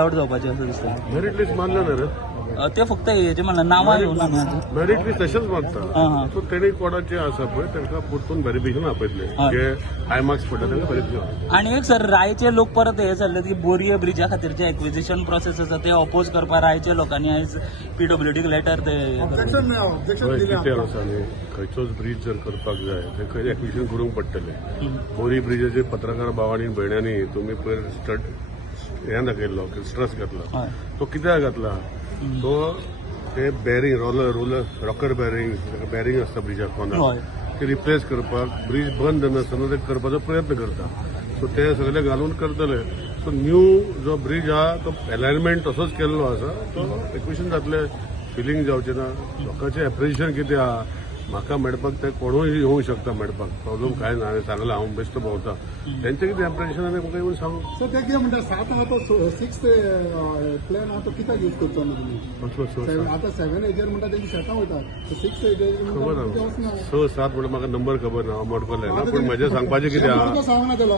आवड जावपाचें असं दिसतं. मेरिट लिस्ट मानलं ना रे. ते फक्त हेजे म्हणलं नांवां येऊन मेरिट लिस्ट तशेंच मागता. सो तेणी कोणाचे आसा पळय तांकां परतून व्हेरिफिकेशन आपयतले जे हाय मार्क्स पडटा तांकां व्हेरिफिकेशन. आणि एक सर रायचे लोक परत हे चालले की बोरिये ब्रिजा खातीरचे एक्विजिशन प्रोसेस आसा ते ऑपोज करपाक रायचे लोकांनी आयज PWDक लेटर ते कितें आसा न्ही खंयचोच ब्रीज जर करपाक जाय ते खंय एक्विजिशन करूंक पडटलें. बोरी ब्रिजाचे पत्रकार भावांनी भयण्यांनी तुमी पयर हें दाखयल्लो स्ट्रेस घातला. तो कित्याक घातला तो ते बॅरिंग रॉकर बॅरिंग आसता ब्रिजाक कोनार ते रिप्लेस करपाक ब्रिज बंद नासतना ते करपाचो प्रयत्न करता. सो ते सगळे घालून करतले. सो न्यू जो ब्रिज आहा तो अलायनमेंट तसोच केल्लो आसा तो एक्विजिशन जातले फिलिंग जावचें ना. लोकांचें एप्रिशिएशन कितें आहा म्हाका मेळपाक ते कोणूय येवंक शकता मेळपाक प्रॉब्लेम काय ना. हांवें सांगलां हांव बेश्टो भोंवता तेंचें कितें एप्रिशिएशन आनी म्हाका येवन सांगू. सो ते कितें म्हणटा 7 आहा तो 6 प्लॅन आहा तो कित्याक यूज करचो ना तुमी. आतां 7 एजर म्हणटा तेजी शेतां वयता 6 एजर खबर ना 6-7 म्हणून म्हाका नंबर खबर ना हांव मोडपले ना. पूण म्हजें सांगपाचें कितें आहा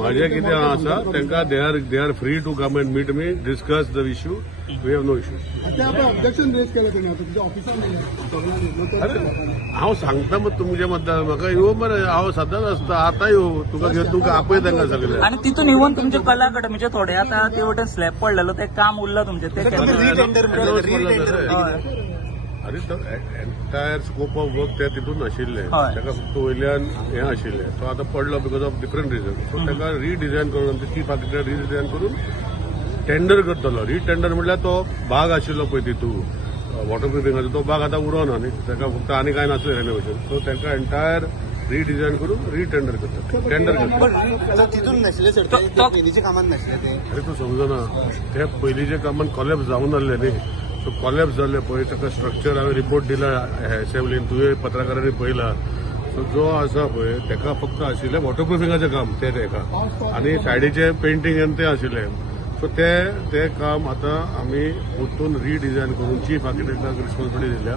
म्हजें कितें आसा तांकां they are free to come and meet me discuss the issue. We have no issue. ते आता ऑब्जेक्शन रेज केलें तुमी आतां तुमच्या ऑफिसान हांव सांगता मग तुमच्या मतदार म्हाका यो मरे हांव सदांच आसता आतां यो तुका घेवन तुका आपय तांकां सगळें. आणि तिथून इवन तुमचे कला अकादमीचे थोडे आता ते वटेन स्लॅब पडलेलो ते काम उरलं तुमचे ते अरे तो एंटायर स्कोप ऑफ वर्क त्या तितून नाशिल्लें ताका फक्त वयल्यान हें आशिल्लें. तो आतां पडलो because of different reason. So ताका रिडिझायन करून चीफ आर्किटेक्ट रिडिझायन करून टेंडर करतलो. रिटेंडर म्हणल्यार तो भाग आशिल्लो पळय तितून वॉटरप्रुफिंगाचो तो भाग आतां उरोना न्ही ताका फक्त आनी कांय नासलें रेनोवेशन. सो तांकां एंटायर रिडिझायन करून रिटेंडर करता. टेंडर करता तितून नाशिल्ले सर पयलींच्या कामांत नाशिल्ले ते. अरे तूं समजना ते पयलींच्या कामान कॉलेप्स जावन आसले न्ही. सो कॉलेप्स जाल्ले पळय ताका स्ट्रक्चर हांवें रिपोर्ट दिला असेंब्लीन तुवें पत्रकारांनी पळयला. सो जो आसा पळय ताका फक्त आशिल्लें वॉटरप्रुफिंगाचें काम ते ताका आनी सायडीचे पेंटींग आनी तें आशिल्लें. सो ते काम आतां आमी परतून रिडिझायन करून चीफ आर्किटेक्टाक रिस्पॉन्सिबिलिटी दिल्या.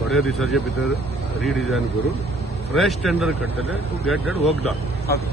थोड्या दिसाचे भितर रिडिझायन करून फ्रेश टेंडर काडटले to get that work done.